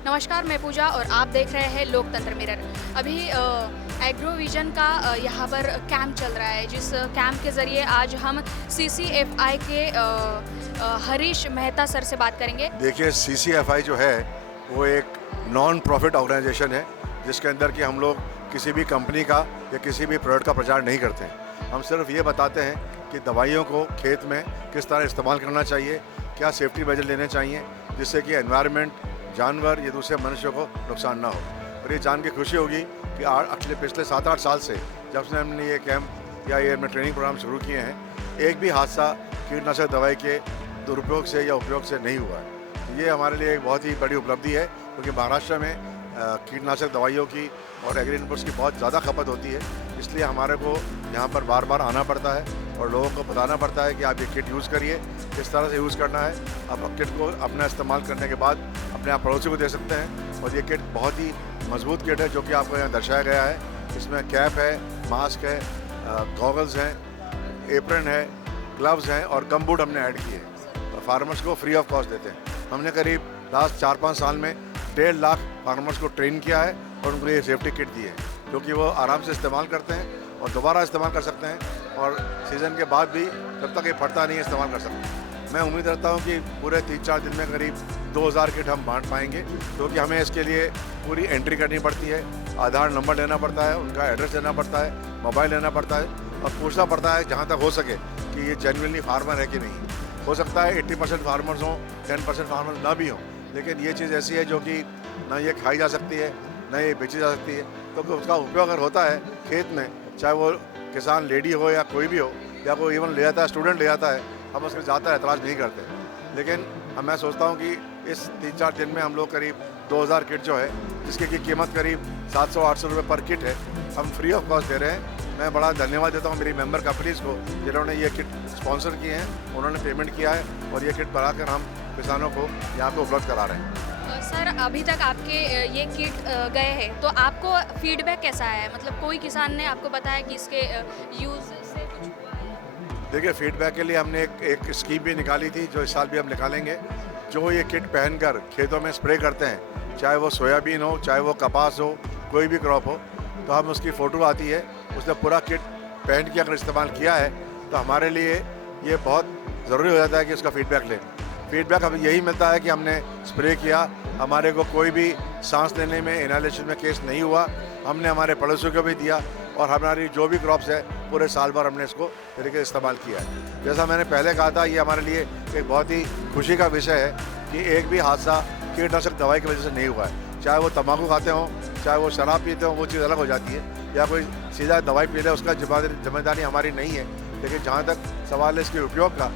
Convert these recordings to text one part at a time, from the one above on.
नमस्कार, मैं पूजा और आप देख रहे हैं लोकतंत्र मिरर। अभी एग्रोविजन का यहाँ पर कैंप चल रहा है, जिस कैंप के ज़रिए आज हम सीसीएफआई के हरीश मेहता सर से बात करेंगे। देखिए, सीसीएफआई जो है वो एक नॉन प्रॉफिट ऑर्गेनाइजेशन है, जिसके अंदर कि हम लोग किसी भी कंपनी का या किसी भी प्रोडक्ट का प्रचार नहीं करते हैं। हम सिर्फ ये बताते हैं कि दवाइयों को खेत में किस तरह इस्तेमाल करना चाहिए, क्या सेफ्टी मेजर लेने चाहिए, जिससे कि एनवायरनमेंट, जानवर या दूसरे मनुष्यों को नुकसान ना हो। और ये जान के खुशी होगी कि पिछले 7-8 साल से जब से हमने ये कैंप या ये ट्रेनिंग प्रोग्राम शुरू किए हैं, एक भी हादसा कीटनाशक दवाई के दुरुपयोग से या उपयोग से नहीं हुआ है। ये हमारे लिए एक बहुत ही बड़ी उपलब्धि है, क्योंकि महाराष्ट्र में कीटनाशक दवाइयों की और एग्री इनपुट्स की बहुत ज़्यादा खपत होती है। इसलिए हमारे को यहाँ पर बार बार आना पड़ता है और लोगों को बताना पड़ता है कि आप ये किट यूज़ करिए, किस तरह से यूज़ करना है। आप किट को अपना इस्तेमाल करने के बाद अपने आप पड़ोसी को दे सकते हैं। और ये किट बहुत ही मजबूत किट है, जो कि आपको यहाँ दर्शाया गया है। इसमें कैप है, मास्क है, गॉगल्स हैं, एप्रन है, ग्लव्स हैं और गम बूट हमने ऐड किए हैं। फार्मर्स को फ्री ऑफ कॉस्ट देते हैं। हमने करीब लास्ट 4-5 साल में 1.5 लाख फार्मर्स को ट्रेन किया है और उनको ये सेफ्टी किट दी है, जो कि वो आराम से इस्तेमाल करते हैं और दोबारा इस्तेमाल कर सकते हैं। और सीज़न के बाद भी जब तक ये फटता नहीं है, इस्तेमाल कर सकते हैं। मैं उम्मीद रखता हूँ कि पूरे 3-4 दिन में करीब 2000 किट हम बांट पाएंगे, क्योंकि हमें इसके लिए पूरी एंट्री करनी पड़ती है, आधार नंबर लेना पड़ता है, उनका एड्रेस लेना पड़ता है, मोबाइल लेना पड़ता है और पूछना पड़ता है जहाँ तक हो सके कि ये जेन्युइनली फार्मर है कि नहीं। हो सकता है 80% फार्मर्स हों, 10% फार्मर्स ना भी हों, लेकिन ये चीज़ ऐसी है जो कि ना ये खाई जा सकती है, ना ये बेची जा सकती है। तो उसका उपयोग अगर होता है खेत में, चाहे वो किसान लेडी हो या कोई भी हो, या कोई इवन ले जाता है, स्टूडेंट ले जाता है, हम उसके ज़्यादा एतराज़ नहीं करते। लेकिन मैं सोचता हूँ कि इस 3-4 दिन में हम लोग करीब 2000 किट जो है, जिसकी की कीमत करीब 700-800 रुपये पर किट है, हम फ्री ऑफ कॉस्ट दे रहे हैं। मैं बड़ा धन्यवाद देता हूँ मेरी मेंबर कंपनीज़ को, जिन्होंने ये किट स्पॉन्सर किए हैं, उन्होंने पेमेंट किया है और ये किट बनाकर हम किसानों को यहाँ पे उपलब्ध करा रहे हैं। सर, अभी तक आपके ये किट गए हैं, तो आपको फीडबैक कैसा है? मतलब कोई किसान ने आपको बताया कि इसके यूज़ से कुछ हुआ है? देखिए, फीडबैक के लिए हमने एक स्कीम भी निकाली थी, जो इस साल भी हम निकालेंगे। जो ये किट पहनकर खेतों में स्प्रे करते हैं, चाहे वो सोयाबीन हो, चाहे वो कपास हो, कोई भी क्रॉप हो, तो हम उसकी फ़ोटो आती है, उसने पूरा किट पहन के अगर इस्तेमाल किया है, तो हमारे लिए ये बहुत ज़रूरी हो जाता है कि उसका फीडबैक लें। फीडबैक हमें यही मिलता है कि हमने स्प्रे किया, हमारे को कोई भी सांस लेने में, इनहेलेशन में केस नहीं हुआ। हमने हमारे पड़ोसियों को भी दिया और हमारी जो भी क्रॉप्स है पूरे साल भर हमने इसको तरीके से इस्तेमाल किया है। जैसा मैंने पहले कहा था, ये हमारे लिए एक बहुत ही खुशी का विषय है कि एक भी हादसा कीटनाशक दवाई की वजह से नहीं हुआ है। चाहे वो तम्बाकू खाते हों, चाहे वो शराब पीते हों, वो चीज़ अलग हो जाती है, या कोई सीधा दवाई पी ले, उसका जिम्मेदारी हमारी नहीं है। लेकिन जहाँ तक सवाल है इसके उपयोग का,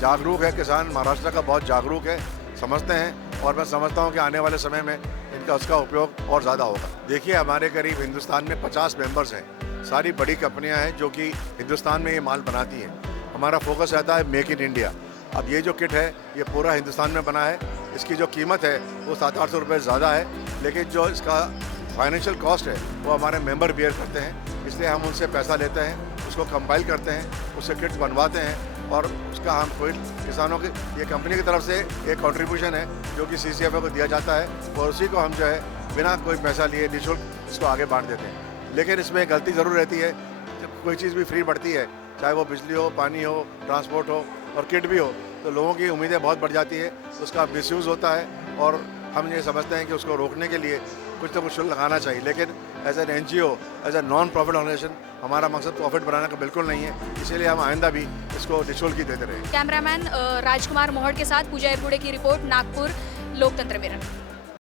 जागरूक है किसान, महाराष्ट्र का बहुत जागरूक है, समझते हैं, और मैं समझता हूँ कि आने वाले समय में इनका उसका उपयोग और ज़्यादा होगा। देखिए, हमारे करीब हिंदुस्तान में 50 मेंबर्स हैं, सारी बड़ी कंपनियां हैं जो कि हिंदुस्तान में ये माल बनाती हैं। हमारा फोकस रहता है मेक इन इंडिया। अब ये जो किट है, ये पूरा हिंदुस्तान में बना है। इसकी जो कीमत है वो 700-800 रुपये ज़्यादा है, लेकिन जो इसका फाइनेंशियल कॉस्ट है वो हमारे मेंबर बियर करते हैं। इसलिए हम उनसे पैसा लेते हैं, उसको कंपाइल करते हैं, उससे किट्स बनवाते हैं और उसका हम कोई किसानों की, ये कंपनी की तरफ से एक कंट्रीब्यूशन है जो कि सीसीएफआई को दिया जाता है, और उसी को हम जो है बिना कोई पैसा लिए निःशुल्क इसको आगे बांट देते हैं। लेकिन इसमें गलती ज़रूर रहती है, जब कोई चीज़ भी फ्री बढ़ती है, चाहे वो बिजली हो, पानी हो, ट्रांसपोर्ट हो और किट भी हो, तो लोगों की उम्मीदें बहुत बढ़ जाती है, उसका मिसयूज़ होता है और हम ये समझते हैं कि उसको रोकने के लिए कुछ ना कुछ शुल्क लगाना चाहिए। लेकिन as an NGO, as a non profit organization, हमारा मकसद प्रॉफिट बनाने का बिल्कुल नहीं है, इसीलिए हम आइंदा भी इसको निःशुल्क ही देते रहेंगे। कैमरामैन राजकुमार मोहड़ के साथ पूजा एरगुड़े की रिपोर्ट, नागपुर, लोकतंत्र मिरर।